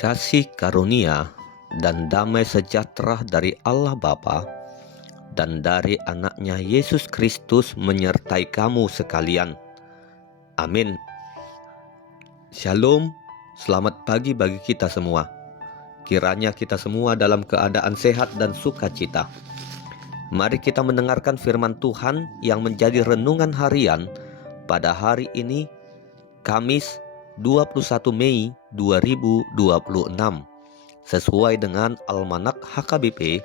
Kasih karunia dan damai sejahtera dari Allah Bapa dan dari anaknya Yesus Kristus menyertai kamu sekalian. Amin. Shalom, selamat pagi bagi kita semua. Kiranya kita semua dalam keadaan sehat dan sukacita. Mari kita mendengarkan firman Tuhan yang menjadi renungan harian pada hari ini, Kamis 21 Mei 2026, sesuai dengan Almanak HKBP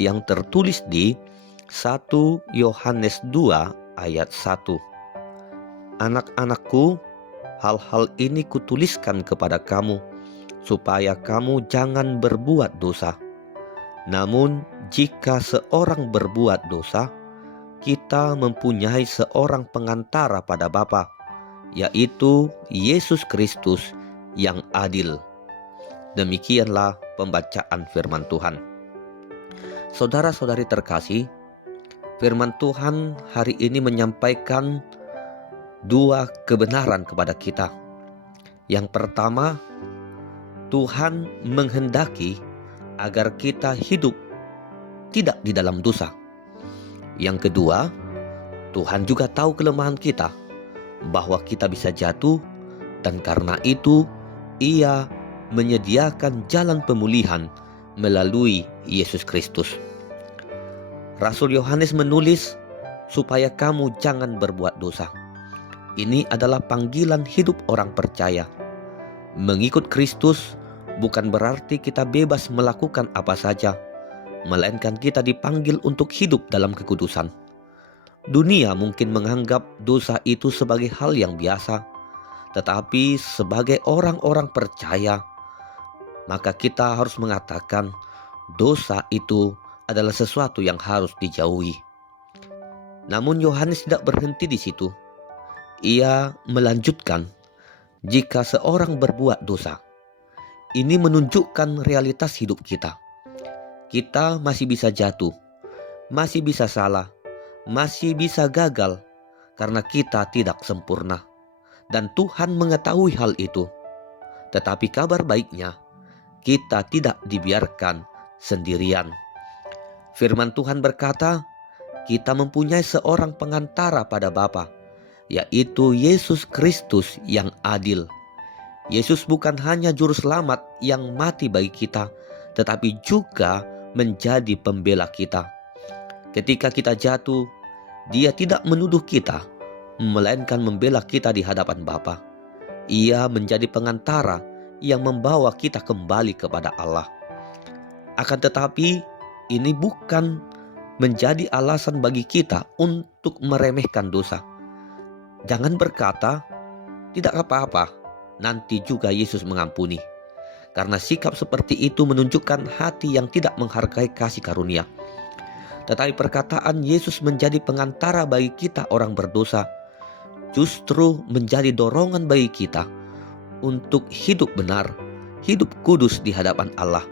yang tertulis di 1 Yohanes 2 ayat 1. Anak-anakku, hal-hal ini kutuliskan kepada kamu, supaya kamu jangan berbuat dosa. Namun jika seorang berbuat dosa, kita mempunyai seorang pengantara pada Bapa, yaitu Yesus Kristus yang adil. Demikianlah pembacaan firman Tuhan. Saudara-saudari terkasih, firman Tuhan hari ini menyampaikan dua kebenaran kepada kita. Yang pertama, Tuhan menghendaki agar kita hidup tidak di dalam dosa. Yang kedua, Tuhan juga tahu kelemahan kita, bahwa kita bisa jatuh, dan karena itu Ia menyediakan jalan pemulihan melalui Yesus Kristus. Rasul Yohanes menulis supaya kamu jangan berbuat dosa. Ini adalah panggilan hidup orang percaya. Mengikut Kristus bukan berarti kita bebas melakukan apa saja, melainkan kita dipanggil untuk hidup dalam kekudusan. Dunia mungkin menganggap dosa itu sebagai hal yang biasa, tetapi sebagai orang-orang percaya, maka kita harus mengatakan dosa itu adalah sesuatu yang harus dijauhi. Namun Yohanes tidak berhenti di situ. Ia melanjutkan, jika seorang berbuat dosa, ini menunjukkan realitas hidup kita. Kita masih bisa jatuh, masih bisa salah, masih bisa gagal, karena kita tidak sempurna. Dan Tuhan mengetahui hal itu. Tetapi kabar baiknya, kita tidak dibiarkan sendirian. Firman Tuhan berkata, kita mempunyai seorang pengantara pada Bapa, yaitu Yesus Kristus yang adil. Yesus bukan hanya juru selamat yang mati bagi kita, tetapi juga menjadi pembela kita. Ketika kita jatuh, Dia tidak menuduh kita, melainkan membela kita di hadapan Bapa. Ia menjadi pengantara yang membawa kita kembali kepada Allah. Akan tetapi, ini bukan menjadi alasan bagi kita untuk meremehkan dosa. Jangan berkata, tidak apa-apa, nanti juga Yesus mengampuni. Karena sikap seperti itu menunjukkan hati yang tidak menghargai kasih karunia. Tetapi perkataan Yesus menjadi pengantara bagi kita orang berdosa justru menjadi dorongan bagi kita untuk hidup benar, hidup kudus di hadapan Allah.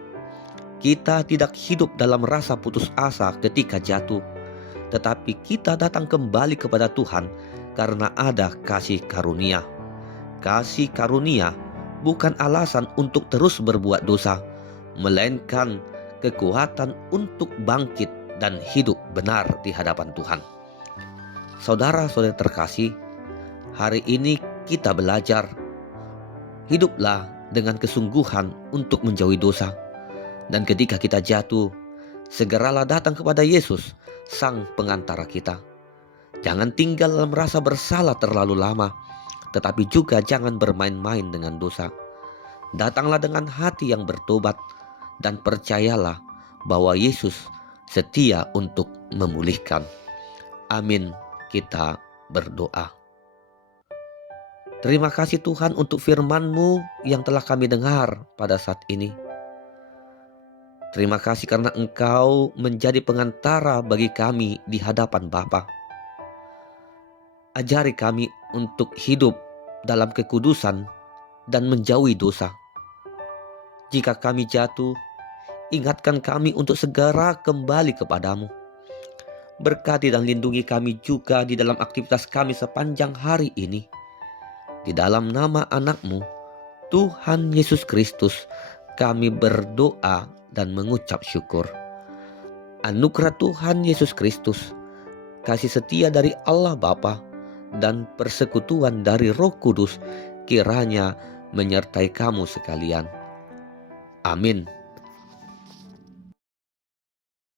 Kita tidak hidup dalam rasa putus asa ketika jatuh, tetapi kita datang kembali kepada Tuhan karena ada kasih karunia. Kasih karunia bukan alasan untuk terus berbuat dosa, melainkan kekuatan untuk bangkit dan hidup benar di hadapan Tuhan. Saudara-saudara terkasih, hari ini kita belajar, hiduplah dengan kesungguhan untuk menjauhi dosa. Dan ketika kita jatuh, segeralah datang kepada Yesus, Sang Pengantara kita. Jangan tinggal dalam rasa bersalah terlalu lama, tetapi juga jangan bermain-main dengan dosa. Datanglah dengan hati yang bertobat, dan percayalah bahwa Yesus setia untuk memulihkan. Amin. Kita berdoa. Terima kasih Tuhan untuk firman-Mu yang telah kami dengar pada saat ini. Terima kasih karena Engkau menjadi pengantara bagi kami di hadapan Bapa. Ajari kami untuk hidup dalam kekudusan dan menjauhi dosa. Jika kami jatuh, ingatkan kami untuk segera kembali kepadamu. Berkati dan lindungi kami juga di dalam aktivitas kami sepanjang hari ini. Di dalam nama anak-Mu, Tuhan Yesus Kristus, kami berdoa dan mengucap syukur. Anugerah Tuhan Yesus Kristus, kasih setia dari Allah Bapa, dan persekutuan dari Roh Kudus kiranya menyertai kamu sekalian. Amin.